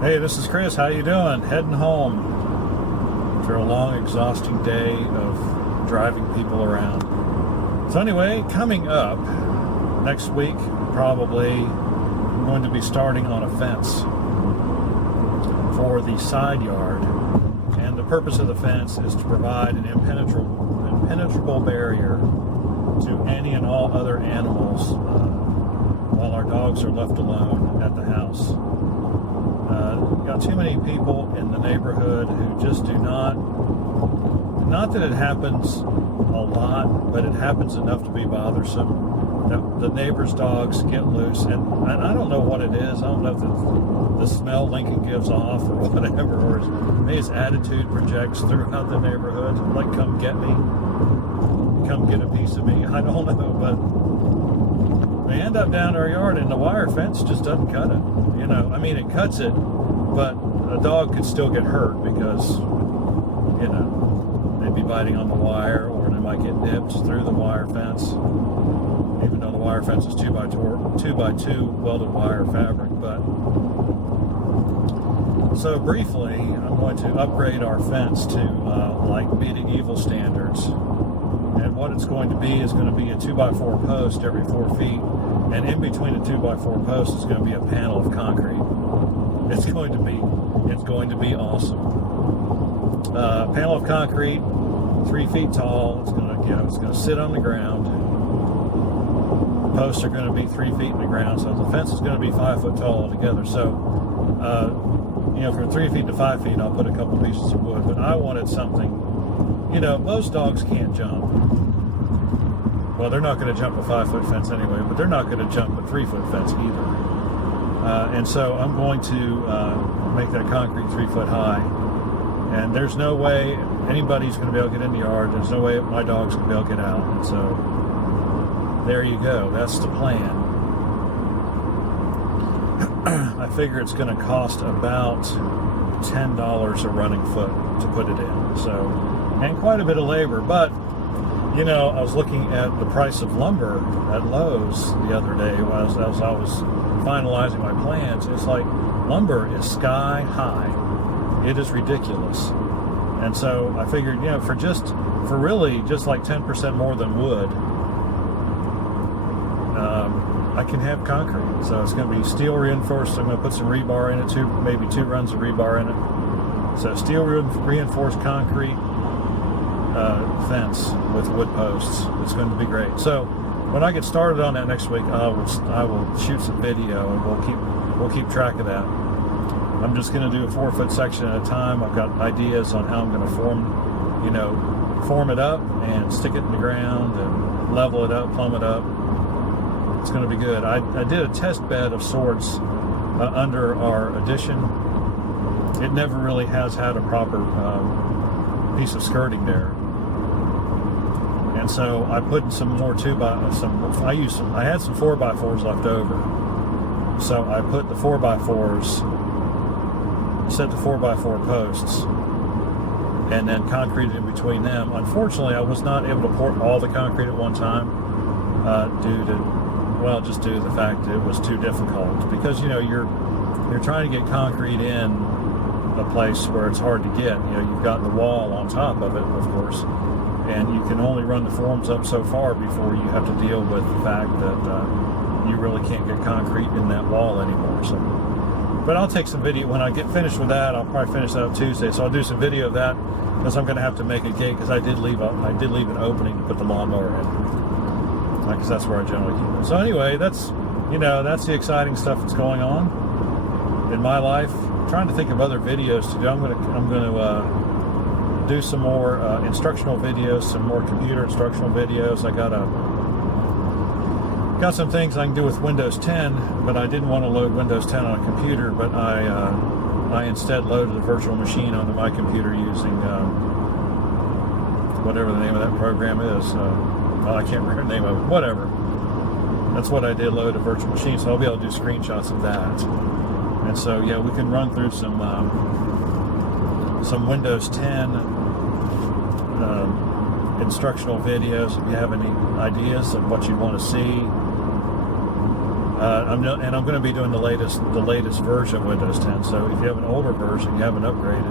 Hey, this is Chris. How you doing? Heading home after a long, exhausting day of driving people around. So anyway, coming up next week, probably I'm going to be starting on a fence for the side yard. And the purpose of the fence is to provide an impenetrable barrier to any and all other animals while our dogs are left alone at the house. Got too many people in the neighborhood who just do not that it happens a lot, but it happens enough to be bothersome. The neighbors' dogs get loose, and I don't know what it is. I don't know if it's the smell Lincoln gives off or whatever, or maybe his attitude projects throughout the neighborhood, like, come get me, come get a piece of me. I don't know, but they end up down our yard, and the wire fence just doesn't cut it. You know, I mean, it cuts it, but a dog could still get hurt because, you know, they'd be biting on the wire, or they might get nipped through the wire fence, even though the wire fence is 2x2 welded wire fabric. But so briefly, I'm going to upgrade our fence to like Beta Evil standards. And what it's going to be is going to be a 2x4 post every 4 feet, and in between the 2x4 posts is going to be a panel of concrete. It's going to be awesome. Panel of concrete, 3 feet tall. It's going to sit on the ground. The posts are going to be 3 feet in the ground, so the fence is going to be 5 foot tall altogether. So, from 3 feet to 5 feet, I'll put a couple pieces of wood. But I wanted something. You know, most dogs can't jump. Well, they're not going to jump a 5-foot fence anyway, but they're not going to jump a 3-foot fence either. And so I'm going to make that concrete 3 foot high. And there's no way anybody's going to be able to get in the yard. There's no way my dog's going to be able to get out. And so there you go. That's the plan. I figure it's going to cost about $10 a running foot to put it in. So, and quite a bit of labor. But, you know, I was looking at the price of lumber at Lowe's the other day as I was finalizing my plans. It's like lumber is sky high. It is ridiculous. And so I figured, you know, for really just like 10% more than wood, I can have concrete. So it's going to be steel reinforced. I'm going to put some rebar in it, maybe two runs of rebar in it. So steel reinforced concrete fence with wood posts. It's going to be great. So when I get started on that next week, I will shoot some video, and we'll keep track of that. I'm just going to do a 4-foot section at a time. I've got ideas on how I'm going to form it up and stick it in the ground and level it up, plumb it up. It's going to be good. I did a test bed of sorts under our addition. It never really has had a proper piece of skirting there, and so I put in some more I had some 4x4s left over, so I put the 4x4s, set the 4x4 posts, and then concreted in between them. Unfortunately, I was not able to pour all the concrete at one time due to the fact that it was too difficult, because, you know, you're trying to get concrete in a place where it's hard to get. You know, you've got the wall on top of it, of course, and you can only run the forms up so far before you have to deal with the fact that you really can't get concrete in that wall anymore. So, but I'll take some video when I get finished with that. I'll probably finish that up Tuesday, so I'll do some video of that, because I'm going to have to make a gate, because I did leave an opening to put the lawnmower in, because that's where I generally keep it. So anyway, that's the exciting stuff that's going on in my life. I'm trying to think of other videos to do. I'm going to do some more instructional videos, some more computer instructional videos. I got some things I can do with Windows 10, but I didn't want to load Windows 10 on a computer, but I instead loaded the virtual machine onto my computer using whatever the name of that program is. I can't remember the name of it. Whatever. That's what I did, load a virtual machine, so I'll be able to do screenshots of that. And so, yeah, we can run through some Windows 10 instructional videos if you have any ideas of what you want to see. I'm going to be doing the latest version of Windows 10. So if you have an older version, you haven't upgraded,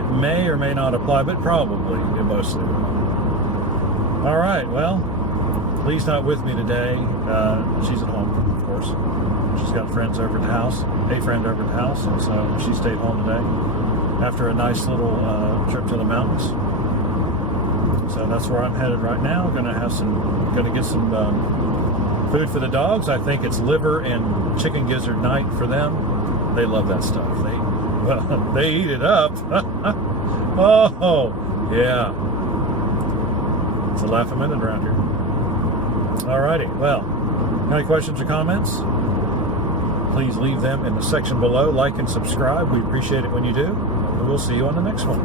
it may or may not apply, but probably it mostly will. All right, well, Lee's not with me today. She's at home, of course. She's got friends over at the house, a friend over at the house, and so she stayed home today after a nice little trip to the mountains. So that's where I'm headed right now. Going to get some food for the dogs. I think it's liver and chicken gizzard night for them. They love that stuff. They eat it up. Oh, yeah. It's a laugh a minute around here. Alrighty, well, any questions or comments? Please leave them in the section below. Like and subscribe. We appreciate it when you do. And we'll see you on the next one.